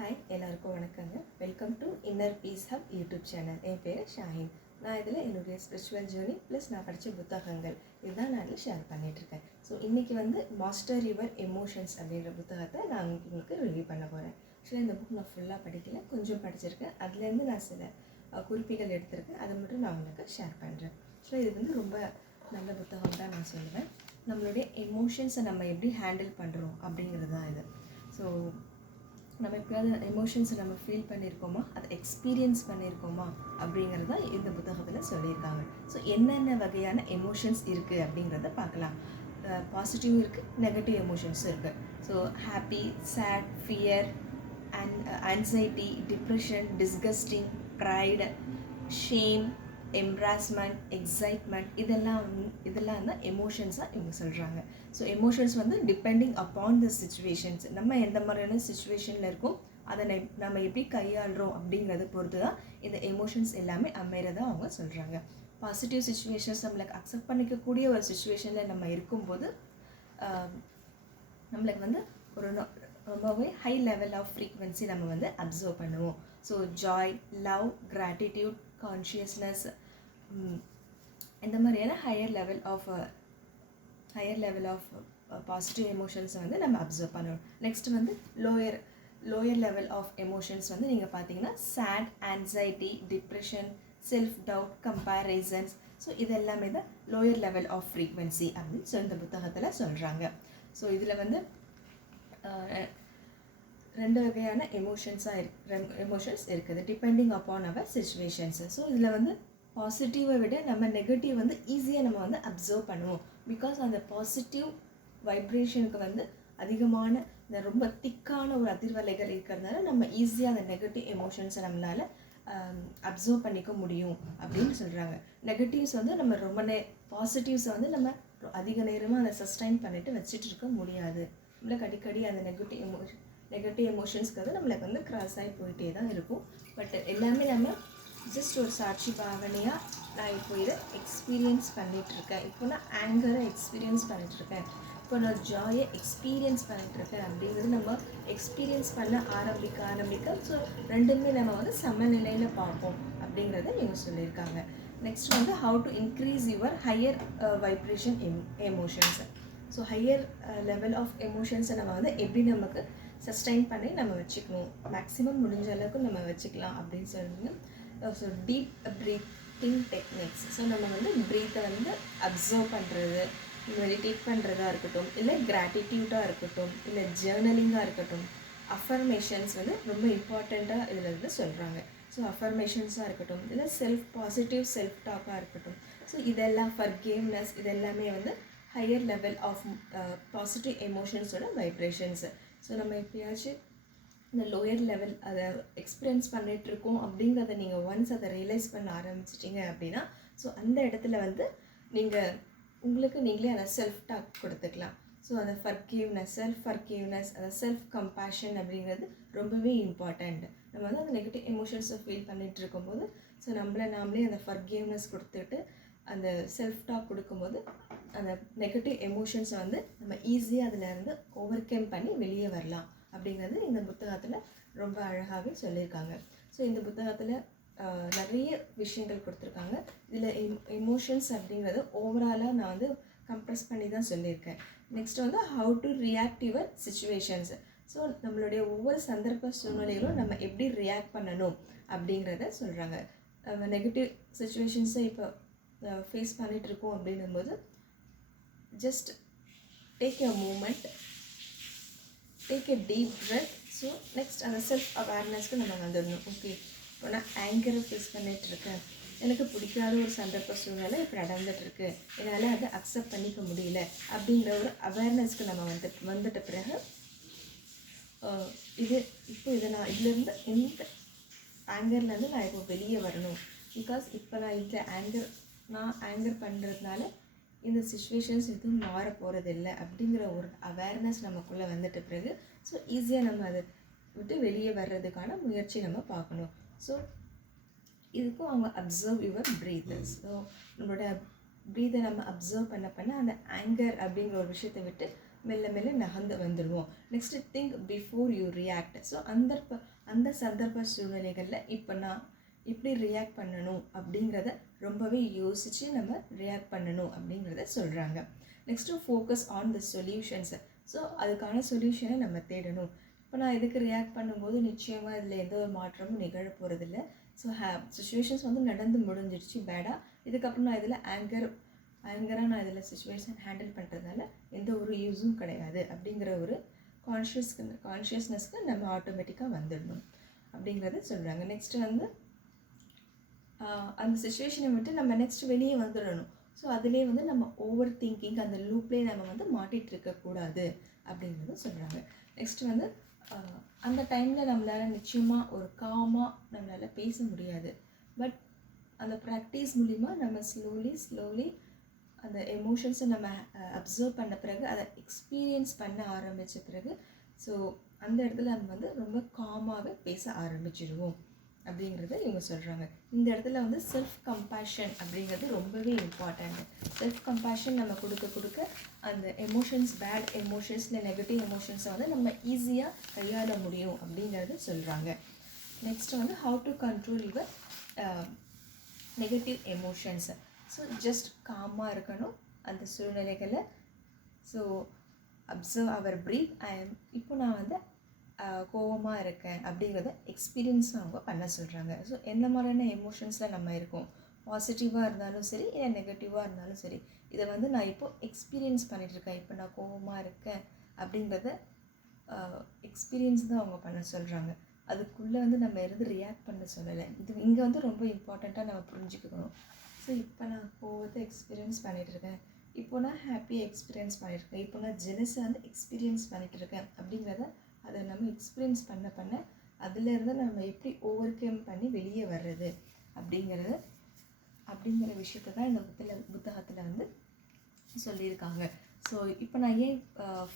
Hi எல்லாருக்கும் வணக்கங்க. Welcome to inner peace hub YouTube channel. என் பேர் ஷாஹின். நான் இதில் என்னுடைய ஸ்பிரிச்சுவல் ஜேர்னி ப்ளஸ் நான் படித்த புத்தகங்கள் இதுதான் நான் இதில் ஷேர் பண்ணிகிட்ருக்கேன். ஸோ இன்றைக்கி மாஸ்டர் யுவர் எமோஷன்ஸ் அப்படின்ற புத்தகத்தை நான் உங்களுக்கு ரிவ்யூ பண்ண போகிறேன். ஆக்சுவலாக இந்த புக் நான் ஃபுல்லாக படிக்கல, கொஞ்சம் படிச்சிருக்கேன். அதுலேருந்து நான் சில குறிப்புகள் எடுத்திருக்கேன், அதை மட்டும் நான் உங்களுக்கு ஷேர் பண்ணுறேன். ஸோ இது ரொம்ப நல்ல புத்தகம் தான் நான் சொல்லுவேன். நம்மளுடைய எமோஷன்ஸை நம்ம எப்படி ஹேண்டில் பண்ணுறோம் அப்படிங்கிறது தான் இது. ஸோ நம்ம எப்போயாவது எமோஷன்ஸை நம்ம ஃபீல் பண்ணியிருக்கோமா, அதை எக்ஸ்பீரியன்ஸ் பண்ணியிருக்கோமா அப்படிங்கிறது தான் இந்த புத்தகத்தில் சொல்லியிருக்காங்க. ஸோ என்னென்ன வகையான எமோஷன்ஸ் இருக்குது அப்படிங்கிறத பார்க்கலாம். பாசிட்டிவ் இருக்குது, நெகட்டிவ் எமோஷன்ஸும் இருக்குது. So happy, sad, fear, anxiety, depression, disgusting, pride, shame, embarrassment, excitement, இதெல்லாம் தான் எமோஷன்ஸாக இவங்க சொல்கிறாங்க. So emotions depending upon the situations, நம்ம எந்த மாதிரியான சிச்சுவேஷனில் இருக்கோம், அதை நம்ம எப்படி கையாளுறோம் அப்படிங்கிறத பொறுத்து தான் இந்த எமோஷன்ஸ் எல்லாமே அமைகிறதா அவங்க சொல்கிறாங்க. பாசிட்டிவ் சிச்சுவேஷன்ஸ் நம்மளுக்கு அக்செப்ட் பண்ணிக்கக்கூடிய ஒரு சிச்சுவேஷனில் நம்ம இருக்கும்போது நம்மளுக்கு ஒரு ரொம்பவே ஹை லெவல் ஆஃப் ஃப்ரீக்வன்சி நம்ம அப்சர்வ் பண்ணுவோம். So Joy, love, gratitude, consciousness, இந்த மாதிரியான ஹையர் லெவல் ஆஃப் பாசிட்டிவ் எமோஷன்ஸை நம்ம அப்சர்வ் பண்ணுவோம். Next lower level of emotions நீங்கள் பார்த்தீங்கன்னா sad, anxiety, depression, self doubt, comparisons. So இது எல்லாமே தான் லோயர் லெவல் ஆஃப் ஃப்ரீக்வன்சி அப்படின்னு இந்த புத்தகத்தில் சொல்கிறாங்க. ஸோ இதில் ரெண்டு வகையான எமோஷன்ஸ் இருக்குது டிபெண்டிங் அப்பான் அவர் சிச்சுவேஷன்ஸு. ஸோ இதில் பாசிட்டிவை விட நம்ம நெகட்டிவ் ஈஸியாக நம்ம அப்சர்வ் பண்ணுவோம். பிகாஸ் அந்த பாசிட்டிவ் வைப்ரேஷனுக்கு அதிகமான இந்த ரொம்ப திக்கான ஒரு அதிர்வலைகள் இருக்கிறதுனால நம்ம ஈஸியாக அந்த நெகட்டிவ் எமோஷன்ஸை நம்மளால் அப்சர்வ் பண்ணிக்க முடியும் அப்படின்னு சொல்கிறாங்க. நெகட்டிவ்ஸ் நம்ம ரொம்ப பாசிட்டிவ்ஸை நம்ம அதிக நேரமாக அதை சஸ்டைன் பண்ணிவிட்டு வச்சுட்டு இருக்க முடியாது. நம்மளுக்கு அடிக்கடி அந்த நெகட்டிவ் எமோஷன்ஸ்க்கு நம்மளுக்கு கிராஸ் ஆகி போயிட்டே தான் இருக்கும். பட் எல்லாமே நம்ம ஜஸ்ட் ஒரு சாட்சி பாவனையாக நான் இப்போ இதை எக்ஸ்பீரியன்ஸ் பண்ணிகிட்ருக்கேன், இப்போ நான் ஆங்கரை எக்ஸ்பீரியன்ஸ் பண்ணிகிட்ருக்கேன், இப்போ நான் ஜாயை எக்ஸ்பீரியன்ஸ் பண்ணிகிட்ருக்கேன் அப்படிங்கிறது நம்ம எக்ஸ்பீரியன்ஸ் பண்ண ஆரம்பிக்க ஸோ ரெண்டுமே நம்ம சமநிலையில் பார்ப்போம் அப்படிங்கிறத இவங்க சொல்லியிருக்காங்க. Next how to increase your higher vibration emotions. So higher level of எமோஷன்ஸை நம்ம எப்படி நமக்கு சஸ்டைன் பண்ணி நம்ம வச்சுக்கணும், மேக்ஸிமம் முடிஞ்ச அளவுக்கு நம்ம வச்சுக்கலாம் அப்படின்னு சொல்லுங்க. So deep breathing techniques. So நம்ம ப்ரீத்தை அப்சர்வ் பண்ணுறது, மெடிடேட் பண்ணுறதா இருக்கட்டும், இல்லை கிராட்டிடியூட்டாக இருக்கட்டும், இல்லை ஜேர்னலிங்காக இருக்கட்டும், அஃபர்மேஷன்ஸ் ரொம்ப இம்பார்ட்டண்ட்டாக இதில் சொல்கிறாங்க. ஸோ அஃபர்மேஷன்ஸாக இருக்கட்டும், இல்லை பாசிட்டிவ் செல்ஃப் டாக்காக இருக்கட்டும். ஸோ இதெல்லாம் ஃபர்கிவ்னஸ், இதெல்லாமே ஹையர் லெவல் ஆஃப் பாசிட்டிவ் எமோஷன்ஸோட வைப்ரேஷன்ஸு. ஸோ நம்ம எப்பயாச்சும் இந்த லோயர் லெவல் அதை எக்ஸ்பீரியன்ஸ் பண்ணிகிட்ருக்கோம் அப்படிங்கிறத நீங்கள் ஒன்ஸ் அதை ரியலைஸ் பண்ண ஆரம்பிச்சிட்டிங்க அப்படின்னா, ஸோ அந்த இடத்துல உங்களுக்கு நீங்களே அதை செல்ஃப் டாக் கொடுத்துக்கலாம். ஸோ அந்த செல்ஃப் ஃபர்கிவ்னஸ், அதை செல்ஃப் கம்பேஷன் அப்படிங்கிறது ரொம்பவே இம்பார்ட்டண்ட். நம்ம அந்த நெகட்டிவ் எமோஷன்ஸை ஃபீல் பண்ணிகிட்டு இருக்கும்போது ஸோ நாமளே அந்த ஃபர்கிவ்னஸ் கொடுத்துட்டு அந்த செல்ஃப் டாக் கொடுக்கும்போது அந்த நெகட்டிவ் எமோஷன்ஸை நம்ம ஈஸியாக அதிலேருந்து ஓவர் கம் பண்ணி வெளியே வரலாம் அப்படிங்கிறது இந்த புத்தகத்தில் ரொம்ப அழகாகவே சொல்லியிருக்காங்க. ஸோ இந்த புத்தகத்தில் நிறைய விஷயங்கள் கொடுத்துருக்காங்க. இதில் எமோஷன்ஸ் அப்படிங்கிறது ஓவராலாக நான் கம்ப்ரெஸ் பண்ணி தான் சொல்லியிருக்கேன். Next how to react your situations. So நம்மளுடைய ஒவ்வொரு சந்தர்ப்ப சூழ்நிலையிலும் நம்ம எப்படி ரியாக்ட் பண்ணணும் அப்படிங்கிறத சொல்கிறாங்க. நெகட்டிவ் சிச்சுவேஷன்ஸை இப்போ ஃபேஸ் பண்ணிகிட்ருக்கோம் அப்படின்னும்போது just take a moment, take a deep breath. So next அந்த செல்ஃப் அவேர்னஸ்க்கு நம்ம வந்துடணும். ஓகே, இப்போ நான் ஆங்கரை ஃபேஸ் பண்ணிகிட்ருக்கேன், எனக்கு பிடிக்காத ஒரு சந்தர்ப்ப சூழ்நிலை இப்போ நடந்துகிட்ருக்கு, என்னால் அதை அக்செப்ட் பண்ணிக்க முடியல அப்படிங்கிற ஒரு அவேர்னஸ்க்கு நம்ம வந்துட்ட பிறகு நான் இதுலேருந்து இந்த ஆங்கர்லேருந்து நான் இப்போ வெளியே வரணும். பிகாஸ் இப்போ நான் ஆங்கர் பண்ணுறதுனால இந்த சிச்சுவேஷன்ஸ் எதுவும் மாற போகிறதில்லை அப்படிங்கிற ஒரு அவேர்னஸ் நமக்குள்ளே வந்துட்ட பிறகு ஸோ ஈஸியாக நம்ம அதை விட்டு வெளியே வர்றதுக்கான முயற்சி நம்ம பார்க்கணும். ஸோ இதுக்கும் அவங்க அப்சர்வ் யுவர் ப்ரீதர்ஸ். ஸோ நம்மளோட ப்ரீதை நம்ம அப்சர்வ் பண்ண அந்த ஆங்கர் அப்படிங்கிற ஒரு விஷயத்தை விட்டு மெல்ல மெல்ல நகர்ந்து வந்துடுவோம். Next think before you react. So அந்த சந்தர்ப்ப சூழ்நிலைகளில் இப்போ நான் இப்படி ரியாக்ட் பண்ணணும் அப்படிங்கிறத ரொம்பவே யோசித்து நம்ம ரியாக்ட் பண்ணணும் அப்படிங்கிறத சொல்கிறாங்க. நெக்ஸ்ட்டு ஃபோக்கஸ் ஆன் த சொல்யூஷன்ஸை. ஸோ அதுக்கான சொல்யூஷனை நம்ம தேடணும். இப்போ நான் இதுக்கு ரியாக்ட் பண்ணும்போது நிச்சயமாக இதில் எந்த ஒரு மாற்றமும் நிகழ போகிறதில்ல. ஸோ சுச்சுவேஷன்ஸ் வந்து நடந்து முடிஞ்சிடுச்சு பேடாக. இதுக்கப்புறம் நான் இதில் ஆங்கராக நான் இதில் சுச்சுவேஷன் ஹேண்டில் பண்ணுறதுனால எந்த ஒரு யூஸும் கிடையாது அப்படிங்கிற ஒரு கான்ஷியஸ்னஸ்க்கு நம்ம ஆட்டோமேட்டிக்காக வந்துடணும் அப்படிங்கிறத சொல்கிறாங்க. நெக்ஸ்ட்டு வந்து அந்த சுச்சுவேஷனை விட்டு நம்ம நெக்ஸ்ட் வெளியே வந்துடணும். ஸோ அதிலே வந்து நம்ம ஓவர் திங்கிங் அந்த லூப்லேயே நம்ம வந்து மாட்டிகிட்டு இருக்கக்கூடாது அப்படிங்கிறத சொல்கிறாங்க. நெக்ஸ்ட் வந்து அந்த டைமில் நம்மளால் நிச்சயமாக ஒரு காமாக நம்மளால் பேச முடியாது. பட் அந்த ப்ராக்டிஸ் மூலிமா நம்ம ஸ்லோலி அந்த எமோஷன்ஸை நம்ம அப்சர்வ் பண்ண பிறகு அதை எக்ஸ்பீரியன்ஸ் பண்ண ஆரம்பித்த பிறகு ஸோ அந்த இடத்துல நம்ம வந்து ரொம்ப காமாகவே பேச ஆரம்பிச்சிடுவோம் அப்படிங்கிறத இவங்க சொல்கிறாங்க. இந்த இடத்துல வந்து செல்ஃப் கம்பேஷன் அப்படிங்கிறது ரொம்பவே இம்பார்ட்டண்ட். செல்ஃப் கம்பேஷன் நம்ம கொடுக்க அந்த எமோஷன்ஸ், பேட் எமோஷன்ஸ், இல்லை நெகட்டிவ் எமோஷன்ஸை வந்து நம்ம ஈஸியாக கையாள முடியும் அப்படிங்கிறது சொல்கிறாங்க. நெக்ஸ்ட் வந்து how to control your negative எமோஷன்ஸை. ஸோ ஜஸ்ட் காமாக இருக்கணும் அந்த சூழ்நிலைகளை. So observe our breath. இப்போ நான் வந்து கோவமாக இருக்கேன் அப்படிங்கிறத எக்ஸ்பீரியன்ஸ் அவங்க பண்ண சொல்கிறாங்க. ஸோ எந்த மாதிரியான எமோஷன்ஸில் நம்ம இருக்கோம், பாசிட்டிவாக இருந்தாலும் சரி இல்லை நெகட்டிவாக இருந்தாலும் சரி, இதை வந்து நான் இப்போது எக்ஸ்பீரியன்ஸ் பண்ணிகிட்ருக்கேன். இப்போ நான் கோவமாக இருக்கேன் அப்படிங்கிறத எக்ஸ்பீரியன்ஸ் தான் அவங்க பண்ண சொல்கிறாங்க. அதுக்குள்ளே வந்து நம்ம இருந்து ரியாக்ட் பண்ண சொல்லலை. இது இங்கே வந்து ரொம்ப இம்பார்ட்டண்ட்டாக நம்ம புரிஞ்சுக்கணும். ஸோ இப்போ நான் கோவத்தை எக்ஸ்பீரியன்ஸ் பண்ணிகிட்ருக்கேன், இப்போ நான் ஹாப்பியாக எக்ஸ்பீரியன்ஸ் பண்ணிகிட்ருக்கேன், இப்போ நான் ஜெலஸை வந்து எக்ஸ்பீரியன்ஸ் பண்ணிகிட்ருக்கேன் அப்படிங்கிறத அதை நம்ம எக்ஸ்பீரியன்ஸ் பண்ண அதிலேருந்து நம்ம எப்படி ஓவர் கம் பண்ணி வெளியே வர்றது அப்படிங்கிற விஷயத்தை தான் இந்த புத்தகத்தில் வந்து சொல்லியிருக்காங்க. ஸோ இப்போ நான் ஏன்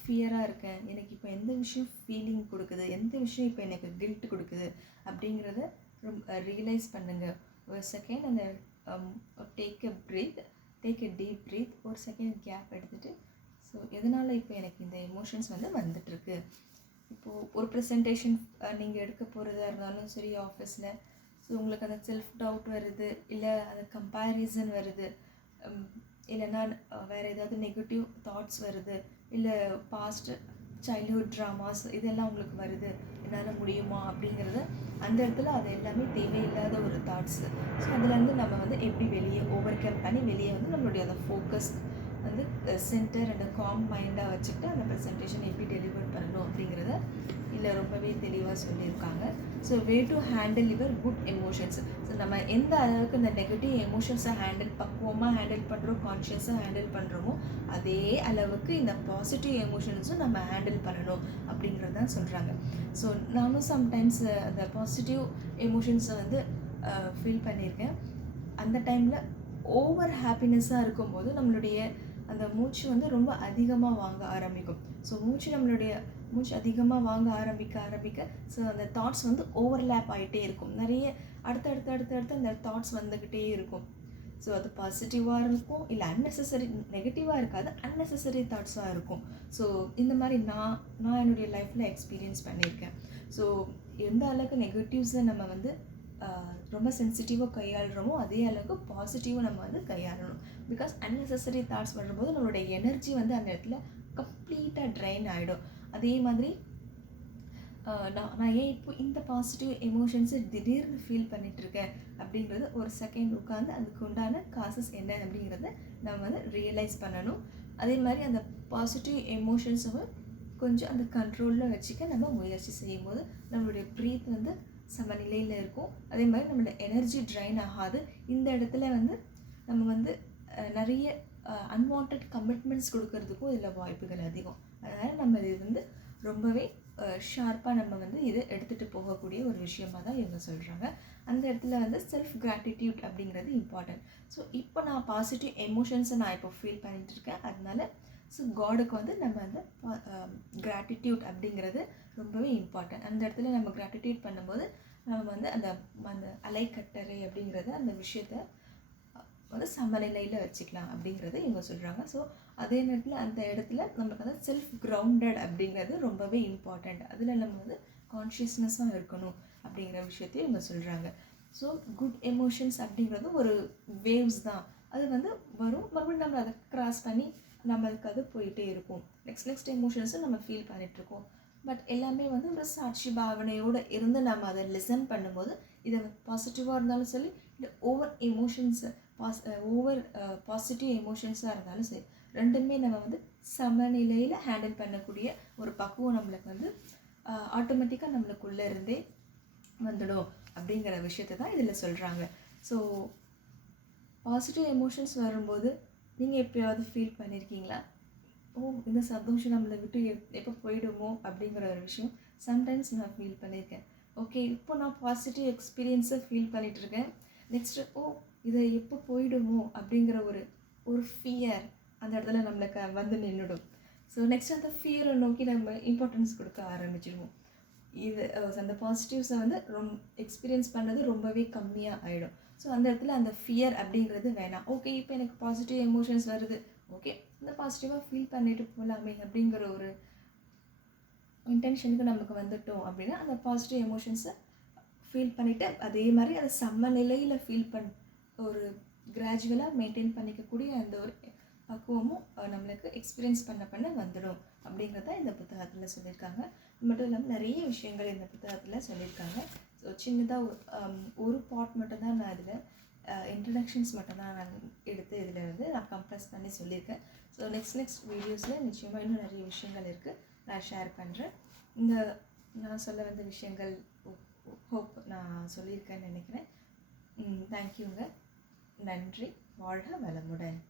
ஃபியராக இருக்கேன், எனக்கு இப்போ எந்த விஷயம் ஃபீலிங் கொடுக்குது, எந்த விஷயம் இப்போ எனக்கு கில்ட் கொடுக்குது அப்படிங்கிறத ரொம்ப ரியலைஸ் பண்ணுங்கள். ஒரு செகண்ட் அந்த டேக் எ டீப் ப்ரீத், ஒரு செகண்ட் கேப் எடுத்துகிட்டு ஸோ எதனால் இப்போ எனக்கு இந்த எமோஷன்ஸ் வந்து வந்துட்டுருக்கு. இப்போது ஒரு ப்ரெசன்டேஷன் நீங்கள் எடுக்க போகிறதா இருந்தாலும் சரி ஆஃபீஸில், ஸோ உங்களுக்கு அந்த செல்ஃப் டவுட் வருது, இல்லை அந்த கம்பேரிசன் வருது, இல்லைன்னா வேறு ஏதாவது நெகட்டிவ் தாட்ஸ் வருது, இல்லை பாஸ்ட் சைல்ட்ஹுட் ட்ராமாஸ் இதெல்லாம் உங்களுக்கு வருது, என்னால் முடியுமா அப்படிங்கிறத அந்த இடத்துல அது எல்லாமே தேவையில்லாத ஒரு தாட்ஸு. ஸோ அதுலேருந்து நம்ம வந்து எப்படி வெளியே ஓவர் கம் பண்ணி வெளியே வந்து நம்மளுடைய அந்த ஃபோக்கஸ் வந்து சென்டர் அண்ட் காம் மைண்டாக வச்சுக்கிட்டு அந்த ப்ரெசன்டேஷன் எப்படி டெலிவர் பண்ணணும் அப்படிங்கிறத இல்லை ரொம்பவே தெளிவாக சொல்லியிருக்காங்க. So way to handle your good emotions. So நம்ம எந்த அளவுக்கு இந்த நெகட்டிவ் எமோஷன்ஸை பக்குவமாக ஹேண்டில் பண்ணுறோம், கான்ஷியஸாக ஹேண்டில் பண்ணுறோமோ அதே அளவுக்கு இந்த பாசிட்டிவ் எமோஷன்ஸும் நம்ம ஹேண்டில் பண்ணணும் அப்படிங்கிறது தான் சொல்கிறாங்க. ஸோ நானும் சம்டைம்ஸ் அந்த பாசிட்டிவ் எமோஷன்ஸை வந்து ஃபீல் பண்ணியிருக்கேன். அந்த டைமில் ஓவர் ஹாப்பினஸ்ஸாக இருக்கும்போது நம்மளுடைய அந்த மூச்சு வந்து ரொம்ப அதிகமாக வாங்க ஆரம்பிக்கும். ஸோ மூச்சு அதிகமாக வாங்க ஆரம்பிக்க ஸோ அந்த தாட்ஸ் வந்து ஓவர்லேப் ஆகிட்டே இருக்கும். நிறைய அடுத்து அந்த தாட்ஸ் வந்துக்கிட்டே இருக்கும். ஸோ அது பாசிட்டிவாக இருக்கும், இல்லை நெகட்டிவாக இருக்காது, அன்னெசசரி தாட்ஸாக இருக்கும். ஸோ இந்த மாதிரி நான் என்னுடைய லைஃப்பில் எக்ஸ்பீரியன்ஸ் பண்ணியிருக்கேன். ஸோ எந்த அளவுக்கு நெகட்டிவ்ஸை நம்ம வந்து ரொம்ப சென்சிட்டிவாக கையாளுறோமோ அதே அளவுக்கு பாசிட்டிவாக நம்ம வந்து கையாளணும். பிகாஸ் அன்னெசசரி தாட்ஸ் வரும்போது நம்மளுடைய எனர்ஜி வந்து அந்த இடத்துல கம்ப்ளீட்டாக ட்ரைன் ஆகிடும். அதே மாதிரி நான் ஏன் இப்போ இந்த பாசிட்டிவ் எமோஷன்ஸை திடீர்னு ஃபீல் பண்ணிகிட்ருக்கேன் அப்படிங்கிறது ஒரு செகண்ட் உட்காந்து அதுக்கு உண்டான காசஸ் என்ன அப்படிங்கிறத நம்ம வந்து ரியலைஸ் பண்ணணும். அதே மாதிரி அந்த பாசிட்டிவ் எமோஷன்ஸை கொஞ்சம் அந்த கண்ட்ரோலில் வச்சுக்க நம்ம முயற்சி செய்யும் போது நம்மளுடைய ப்ரீத் வந்து சமநிலையில் இருக்கும். அதே மாதிரி நம்மளோட எனர்ஜி ட்ரைன் ஆகாது. இந்த இடத்துல வந்து நம்ம வந்து நிறைய அன்வான்ட் கமிட்மெண்ட்ஸ் கொடுக்கறதுக்கும் இதில் வாய்ப்புகள் அதிகம். அதனால் நம்ம இது வந்து ரொம்பவே ஷார்ப்பாக நம்ம வந்து இதை எடுத்துகிட்டு போகக்கூடிய ஒரு விஷயமாக தான் இவங்க சொல்கிறாங்க. அந்த இடத்துல வந்து செல்ஃப் கிராட்டிடியூட் அப்படிங்கிறது இம்பார்ட்டன்ட். ஸோ இப்போ நான் பாசிட்டிவ் எமோஷன்ஸை நான் இப்போ ஃபீல் பண்ணிகிட்டு இருக்கேன். அதனால ஸோ காடுக்கு வந்து நம்ம அந்த கிராட்டிடியூட் அப்படிங்கிறது ரொம்பவே இம்பார்ட்டன்ட். அந்த இடத்துல நம்ம கிராட்டிடியூட் பண்ணும்போது நம்ம வந்து அந்த அலைக்கட்டரை அப்படிங்கிறத அந்த விஷயத்தை வந்து சமநிலையில் வச்சுக்கலாம் அப்படிங்கிறத இவங்க சொல்கிறாங்க. ஸோ அதே நேரத்தில் அந்த இடத்துல நம்மளுக்கு வந்து செல்ஃப் கிரவுண்டட் அப்படிங்கிறது ரொம்பவே இம்பார்ட்டண்ட். அதில் நம்ம வந்து கான்ஷியஸ்னஸாக இருக்கணும் அப்படிங்கிற விஷயத்தையும் இவங்க சொல்கிறாங்க. ஸோ குட் எமோஷன்ஸ் அப்படிங்கிறது ஒரு வேவ்ஸ் தான். அது வந்து வரும், மறுபடியும் நம்ம அதை கிராஸ் பண்ணி நம்மளுக்கு அது போயிட்டே இருக்கும். நெக்ஸ்ட் எமோஷன்ஸும் நம்ம ஃபீல் பண்ணிகிட்ருக்கோம். பட் எல்லாமே வந்து ஒரு சாட்சி பாவனையோடு இருந்து நம்ம அதை லிசன் பண்ணும்போது, இதை பாசிட்டிவாக இருந்தாலும் சரி, இல்லை ஓவர் எமோஷன்ஸ் ஓவர் பாசிட்டிவ் எமோஷன்ஸாக இருந்தாலும் சரி, ரெண்டுமே நம்ம வந்து சமநிலையில் ஹேண்டில் பண்ணக்கூடிய ஒரு பக்குவம் நம்மளுக்கு வந்து ஆட்டோமேட்டிக்காக நம்மளுக்குள்ளே இருந்தே வந்துடும் அப்படிங்கிற விஷயத்தை தான் இதில் சொல்கிறாங்க. ஸோ பாசிட்டிவ் எமோஷன்ஸ் வரும்போது நீங்கள் எப்போயாவது ஃபீல் பண்ணியிருக்கீங்களா? இந்த சந்தோஷம் நம்மளை விட்டு எப்போ போயிடுமோ அப்படிங்கிற ஒரு விஷயம் சம்டைம்ஸ் நான் ஃபீல் பண்ணியிருக்கேன். ஓகே, இப்போ நான் பாசிட்டிவ் எக்ஸ்பீரியன்ஸை ஃபீல் பண்ணிகிட்ருக்கேன். நெக்ஸ்ட்டு இதை எப்போ போயிடுமோ அப்படிங்கிற ஒரு ஃபியர் அந்த இடத்துல நம்மளுக்கு வந்து நின்றுடும். ஸோ நெக்ஸ்ட் அந்த ஃபியரை நோக்கி நம்ம இம்பார்ட்டன்ஸ் கொடுக்க ஆரம்பிச்சிடுவோம். இது அந்த பாசிட்டிவ்ஸை வந்து எக்ஸ்பீரியன்ஸ் பண்ணது ரொம்பவே கம்மியாக ஆகிடும். ஸோ அந்த இடத்துல அந்த ஃபியர் அப்படிங்கிறது வேணாம். ஓகே, இப்போ எனக்கு பாசிட்டிவ் எமோஷன்ஸ் வருது, ஓகே இந்த பாசிட்டிவாக ஃபீல் பண்ணிட்டு போகலாமே அப்படிங்கிற ஒரு இன்டென்ஷனுக்கு நமக்கு வந்துட்டோம் அப்படின்னா, அந்த பாசிட்டிவ் எமோஷன்ஸை ஃபீல் பண்ணிவிட்டு அதே மாதிரி அதை சமநிலையில் ஃபீல் ஒரு கிராஜுவலாக மெயின்டைன் பண்ணிக்கக்கூடிய அந்த ஒரு பக்குவமும் நம்மளுக்கு எக்ஸ்பீரியன்ஸ் பண்ண வந்துடும் அப்படிங்கிறத இந்த புத்தகத்தில் சொல்லியிருக்காங்க. மட்டும் இல்லாமல் நிறைய விஷயங்கள் இந்த புத்தகத்தில் சொல்லியிருக்காங்க. ஸோ சின்னதாக ஒரு பார்ட் மட்டும்தான் நான் இதில் இன்ட்ரடக்ஷன்ஸ் மட்டும்தான் நான் எடுத்து இதில் வந்து நான் கம்ப்ரெஸ் பண்ணி சொல்லியிருக்கேன். ஸோ நெக்ஸ்ட் வீடியோஸில் நிச்சயமாக இன்னும் நிறைய விஷயங்கள் இருக்குது, நான் ஷேர் பண்ணுறேன். இந்த நான் சொல்ல வந்த விஷயங்கள் ஹோப் நான் சொல்லியிருக்கேன்னு நினைக்கிறேன். தேங்க்யூங்க. நன்றி. வாழ்க வளமுடன்.